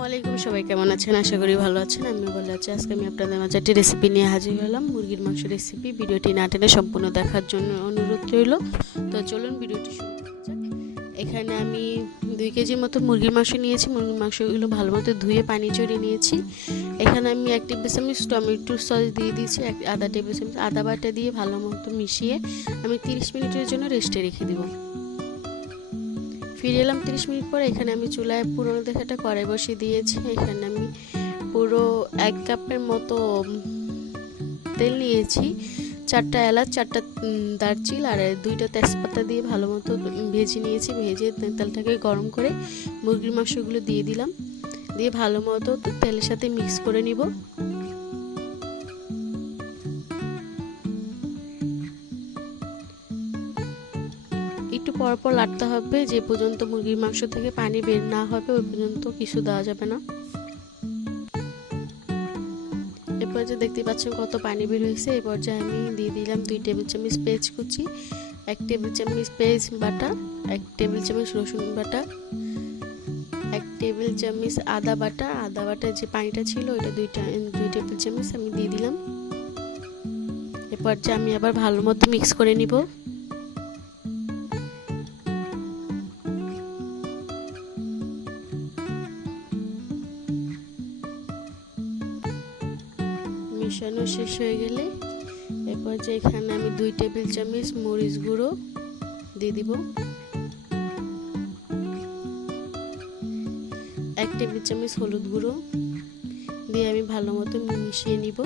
আসসালামু আলাইকুম, সবাই কেমন আছেন? আশা করি ভালো আছেন। আমিও ভালো আছি। আজকে আমি আপনাদের মাঝে একটি রেসিপি নিয়ে হাজির হলাম, মুরগির মাংস রেসিপি। ভিডিওটি না টেনে সম্পূর্ণ দেখার জন্য অনুরোধ রইল। তো চলুন ভিডিওটি শুরু করা যাক। এখানে আমি 2 কেজি মতো মুরগির মাংস নিয়েছি। মুরগির মাংসগুলো ভালো মতো ধুয়ে পানি ঝরিয়ে নিয়েছি। এখানে আমি 1 টেবিল চামচ টমেটো সস দিয়ে দিয়েছি, আধা টেবিল চামচ আদা বাটা দিয়ে ভালো মতো মিশিয়ে আমি 30 মিনিটের জন্য রেস্টে রেখে দেবো। ফিরে এলাম 30 মিনিট পরে। এখানে আমি চুলায় পুরনো দেখে একটা কড়াই বসিয়ে দিয়েছি। এখানে আমি পুরো 1 কাপের মতো তেল নিয়েছি। 4টা এলাচ, 4টা দারচিনি আর 2টা তেজপাতা দিয়ে ভালো মতো ভেজে নিয়েছি। ভেজে তেলটাকে গরম করে মুরগির মাংসগুলো দিয়ে দিলাম। দিয়ে ভালো মতো তেলের সাথে মিক্স করে নিব। একটু পর পর লাড়তে হবে, যে পর্যন্ত মুরগির মাংস থেকে পানি বের না হবে ওই পর্যন্ত কিছু দেওয়া যাবে না। এরপর যে দেখতে পাচ্ছেন কত পানি বের হয়েছে, এই পর্যায়ে আমি দিয়ে দিলাম 2 টেবিল চামচ পেঁয়াজ কুচি, 1 টেবিল চামচ পেঁয়াজ বাটা, 1 টেবিল চামচ রসুন বাটা, 1 টেবিল চামচ আদা বাটা। আদা বাটার যে পানিটা ছিল ওটা 2 টেবিল চামচ আমি দিয়ে দিলাম। এরপর যে আমি আবার ভালো মতো মিক্স করে নিব। মিশানো শেষ হয়ে গেলে এরপর যে এখানে আমি 2 টেবিল চামচ মরিচ গুঁড়ো দিয়ে দিব, 1 টেবিল চামচ হলুদ গুঁড়ো দিয়ে আমি ভালো মতো মিশিয়ে নিব।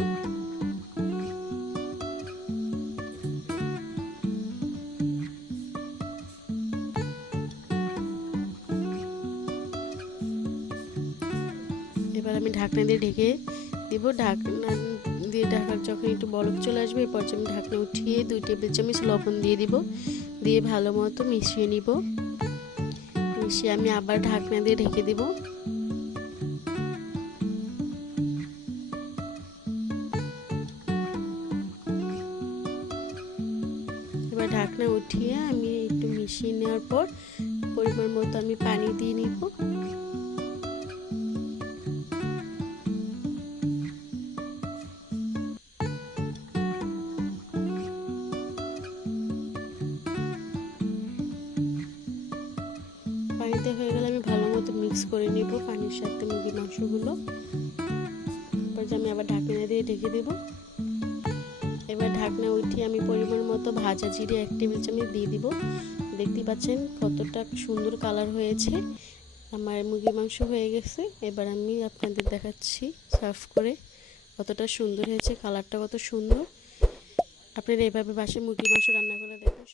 এবার আমি ঢাকনা দিয়ে ঢেকে দিব। ঢাকনা দিয়ে ঢাকার যখন একটু বলক চলে আসবে এরপর আমি ঢাকনা উঠিয়ে 2 টেবিল চামচ লবণ দিয়ে দিব। দিয়ে ভালো মতো মিশিয়ে নিব। মিশিয়ে আমি আবার ঢাকনা দিয়ে ঢেকে দিব। এবার ঢাকনা উঠিয়ে আমি একটু মিশিয়ে নেওয়ার পর পরিমাণ মতো আমি পানি দিয়ে নিব। পানিতে হয়ে গেলে আমি ভালো মতো মিক্স করে নিব পানির সাথে মুরগির মাংসগুলো। এরপর আমি আবার ঢাকনা দিয়ে ঢেকে দেব। এবার ঢাকনা উঠিয়ে আমি পরিমাণ মতো ভাজা জিরে 1 টেবিল চামচ দিয়ে দিব। দেখতেই পাচ্ছেন কতটা সুন্দর কালার হয়েছে। আমার মুরগির মাংস হয়ে গেছে। এবার আমি আপনাদের দেখাচ্ছি সার্ভ করে কতটা সুন্দর হয়েছে, কালারটা কত সুন্দর। আপনারা এভাবে বাসায় মুরগির মাংস রান্না করে দেখবেন।